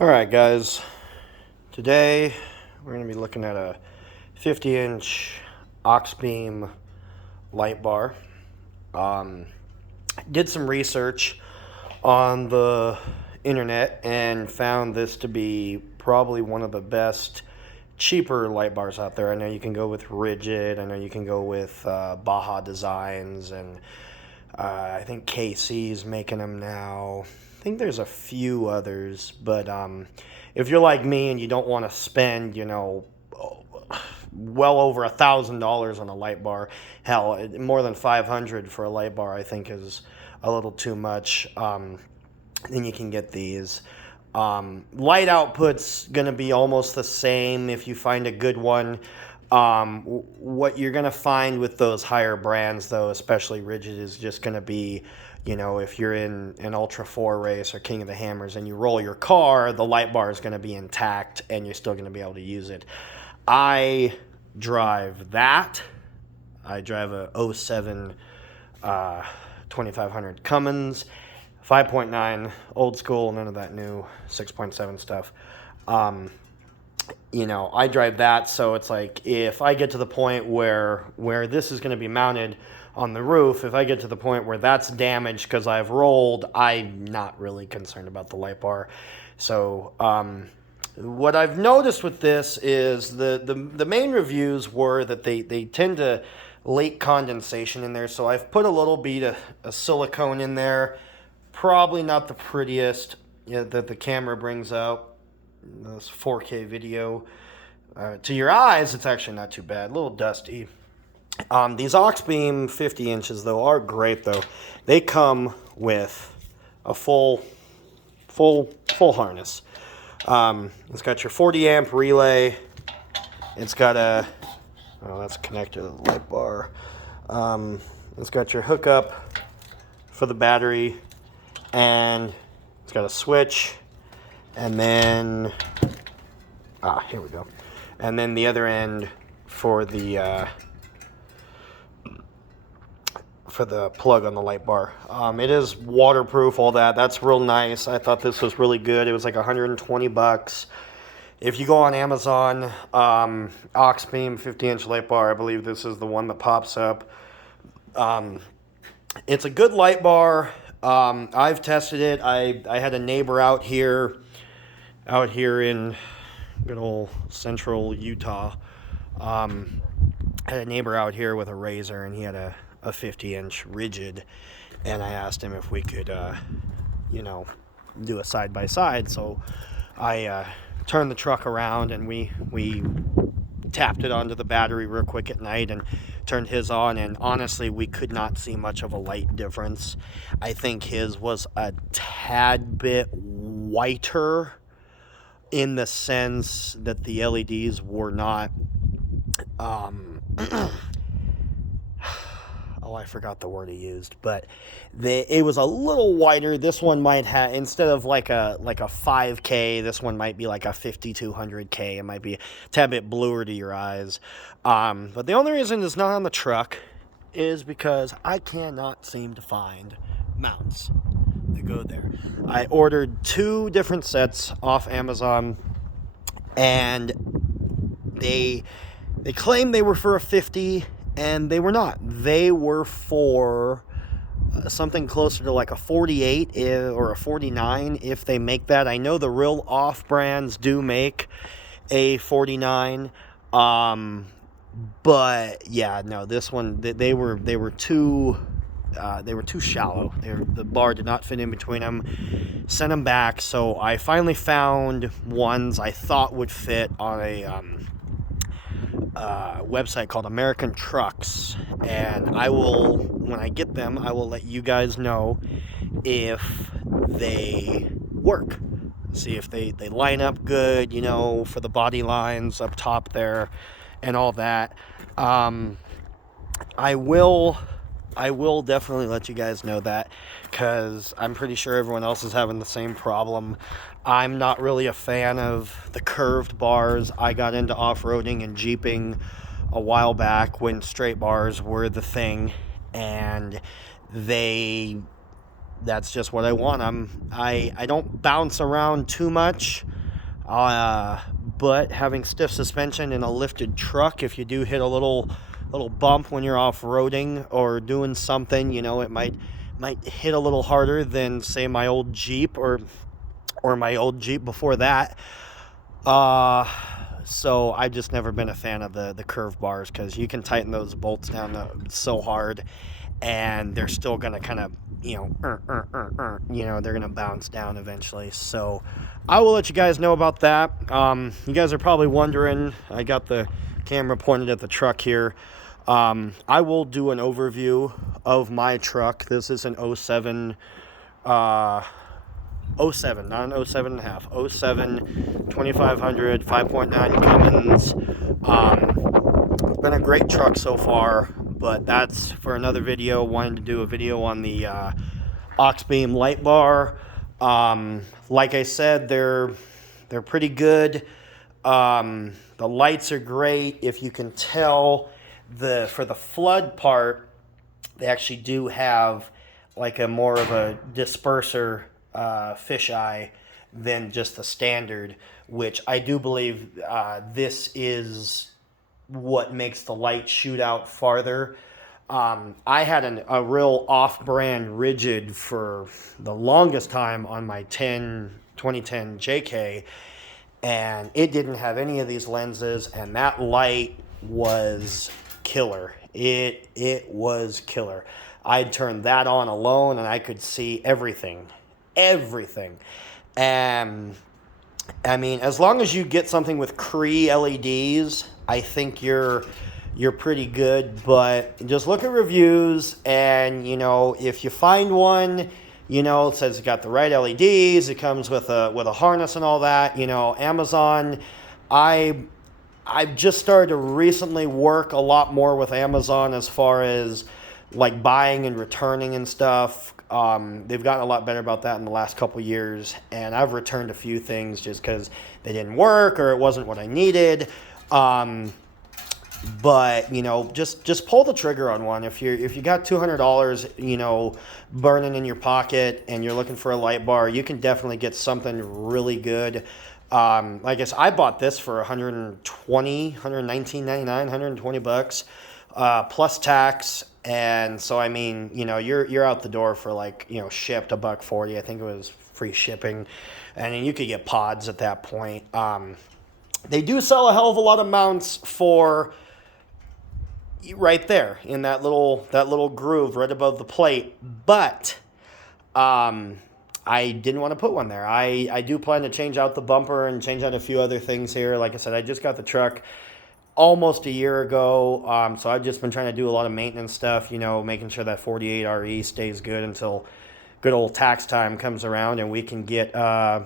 Alright guys, today we're going to be looking at a 50-inch Auxbeam light bar. Did some research on the internet and found this to be probably one of the best cheaper light bars out there. I know you can go with Rigid, I know you can go with Baja Designs, and I think KC's making them now. I think there's a few others, but if you're like me and you don't want to spend, well over $1,000 on a light bar, hell, more than 500 for a light bar, I think is a little too much. Then you can get these. Light output's going to be almost the same if you find a good one. What you're going to find with those higher brands, though, especially Rigid, is just going to be, if you're in an Ultra 4 race or King of the Hammers and you roll your car, the light bar is going to be intact and you're still going to be able to use it. I drive that. I drive a '07 2500 Cummins, 5.9, old school, none of that new 6.7 stuff. I drive that, so it's like if I get to the point where this is going to be mounted on the roof, if I get to the point where that's damaged because I've rolled, I'm not really concerned about the light bar. So what I've noticed with this is the main reviews were that they tend to leak condensation in there, so I've put a little bit of silicone in there. Probably not the prettiest that the camera brings out. This 4K video. To your eyes, it's actually not too bad. A little dusty. These Auxbeam 50 inches, though, are great, though. They come with a full harness. It's got your 40 amp relay. It's got that's connected to the light bar. It's got your hookup for the battery, and it's got a switch. And then, here we go. And then the other end for the plug on the light bar. It is waterproof, all that. That's real nice. I thought this was really good. It was like $120. If you go on Amazon, Auxbeam 50-inch light bar, I believe this is the one that pops up. It's a good light bar. I've tested it. I had a neighbor out here in good old central Utah. Had a neighbor out here with a razor, and he had a 50-inch Rigid, and I asked him if we could do a side-by-side. So I turned the truck around, and we tapped it onto the battery real quick at night and turned his on, and honestly, we could not see much of a light difference. I think his was a tad bit whiter in the sense that the LEDs were not, I forgot the word he used, but it was a little whiter. This one might have, instead of like a 5K, this one might be like a 5200K. It might be a tad bit bluer to your eyes. But the only reason it's not on the truck is because I cannot seem to find mounts that go there. I ordered 2 different sets off Amazon, and they claimed they were for a 50, and they were not. They were for something closer to like a 48 or a 49 if they make that. I know the real off brands do make a 49, but yeah, no, this one they were too shallow. The bar did not fit in between them. Sent them back, so I finally found ones I thought would fit on a website called American Trucks, and when I get them, I will let you guys know if they work. See if they line up good, for the body lines up top there and all that. I will definitely let you guys know that, because I'm pretty sure everyone else is having the same problem. I'm not really a fan of the curved bars. I got into off-roading and jeeping a while back when straight bars were the thing, and they that's just what I want. I don't bounce around too much, but having stiff suspension in a lifted truck, if you do hit a little bump when you're off-roading or doing something, you know, it might hit a little harder than, say, my old Jeep or my old Jeep before that. So I've just never been a fan of the curve bars, because you can tighten those bolts down so hard, and they're still gonna kind of, you know, they're gonna bounce down eventually. So I will let you guys know about that. You guys are probably wondering, I got the camera pointed at the truck here. I will do an overview of my truck. This is an 07, not an 07 and a half, 07 2500 5.9 Cummins. It's been a great truck so far, but that's for another video. Wanted to do a video on the Auxbeam light bar. Like I said, they're pretty good. The lights are great. If you can tell, for the flood part, they actually do have like a more of a disperser fisheye than just the standard, which I do believe this is what makes the light shoot out farther. I had a real off-brand rigid for the longest time on my 2010 JK, and it didn't have any of these lenses, and that light was killer. It was killer. I'd turn that on alone and I could see everything. And I mean, as long as you get something with Cree LEDs, I think you're pretty good. But just look at reviews, and you know, if you find one, you know, it says it's got the right LEDs, it comes with a harness and all that, you know, Amazon. I've just started to recently work a lot more with Amazon as far as like buying and returning and stuff. They've gotten a lot better about that in the last couple years, and I've returned a few things just because they didn't work or it wasn't what I needed. But you know, just pull the trigger on one. If you got $200, you know, burning in your pocket and you're looking for a light bar, you can definitely get something really good. I guess I bought this for $119.99, 120 bucks, plus tax. And so, I mean, you know, you're out the door for like, you know, shipped $140. I think it was free shipping. And then you could get pods at that point. They do sell a hell of a lot of mounts for right there in that little groove right above the plate. But, I didn't want to put one there. I do plan to change out the bumper and change out a few other things here. Like I said, I just got the truck almost a year ago, so I've just been trying to do a lot of maintenance stuff, you know, making sure that 48 RE stays good until good old tax time comes around and we can get that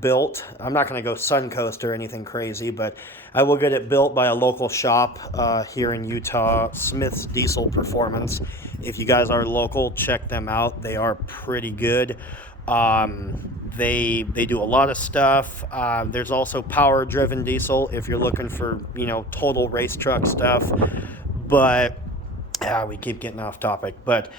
built. I'm not going to go Suncoast or anything crazy, but I will get it built by a local shop here in Utah, Smith's Diesel Performance. If you guys are local, check them out. They are pretty good. They do a lot of stuff. There's also power driven diesel if you're looking for, you know, total race truck stuff. But we keep getting off topic. But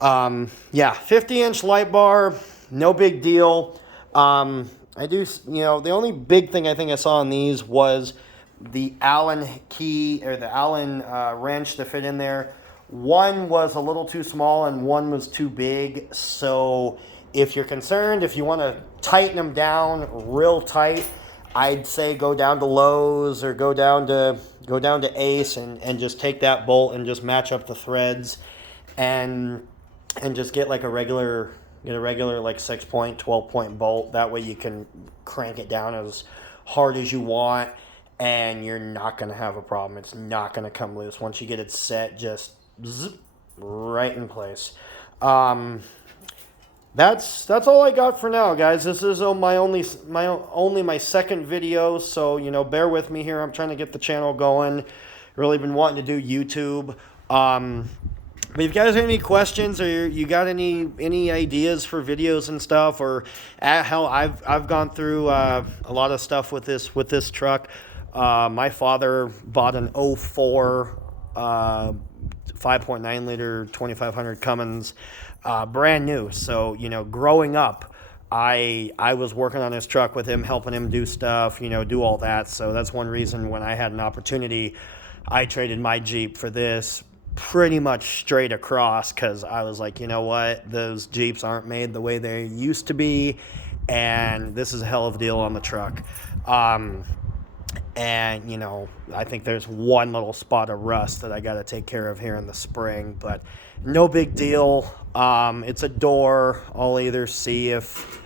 yeah, 50-inch light bar, no big deal. I do, you know, the only big thing I think I saw on these was the Allen key or the Allen wrench to fit in there. One was a little too small and one was too big. So if you're concerned, if you want to tighten them down real tight, I'd say go down to Lowe's or go down to Ace and just take that bolt and just match up the threads and just get like a regular like 6-point, 12-point bolt. That way you can crank it down as hard as you want and you're not going to have a problem. It's not going to come loose. Once you get it set, just zip, right in place. That's all I got for now, guys. This is my second video, so you know, bear with me here. I'm trying to get the channel going. Really been wanting to do YouTube. But if you guys have any questions or you got any ideas for videos and stuff, or hell, I've gone through a lot of stuff with this truck. My father bought an 04 5.9 liter 2500 Cummins, brand new. So, you know, growing up, I was working on his truck with him, helping him do stuff, you know, do all that. So that's one reason when I had an opportunity, I traded my Jeep for this pretty much straight across, because I was like, you know what, those Jeeps aren't made the way they used to be, and this is a hell of a deal on the truck. And, you know, I think there's one little spot of rust that I got to take care of here in the spring, but no big deal. It's a door. I'll either see if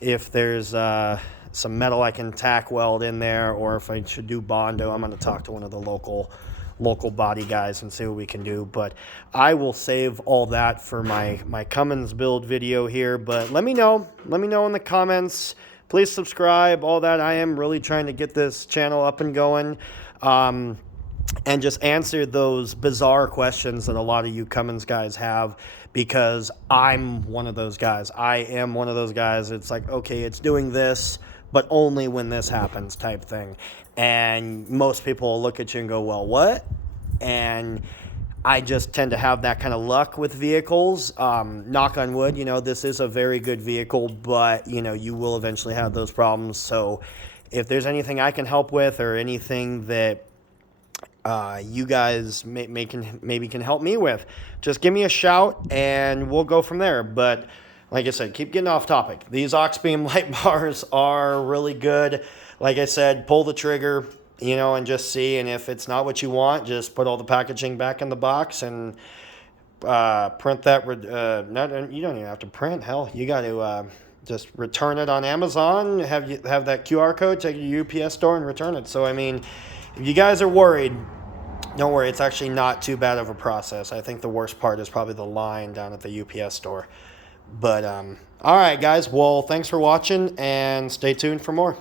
there's some metal I can tack weld in there, or if I should do Bondo. I'm going to talk to one of the local body guys and see what we can do. But I will save all that for my Cummins build video here. But let me know in the comments. Please subscribe, all that. I am really trying to get this channel up and going, and just answer those bizarre questions that a lot of you Cummins guys have, because I'm one of those guys. I am one of those guys. It's like, okay, it's doing this, but only when this happens type thing. And most people will look at you and go, well, what? And I just tend to have that kind of luck with vehicles. Knock on wood, you know, this is a very good vehicle, but, you know, you will eventually have those problems. So if there's anything I can help with, or anything that you guys maybe can help me with, just give me a shout and we'll go from there. But like I said, keep getting off topic. These Auxbeam light bars are really good. Like I said, pull the trigger, you know, and just see. And if it's not what you want, just put all the packaging back in the box and print that. You don't even have to print. Hell, you got to just return it on Amazon. Have that QR code, take it to your UPS store and return it. So I mean, if you guys are worried, don't worry. It's actually not too bad of a process. I think the worst part is probably the line down at the UPS store. But all right, guys. Well, thanks for watching, and stay tuned for more.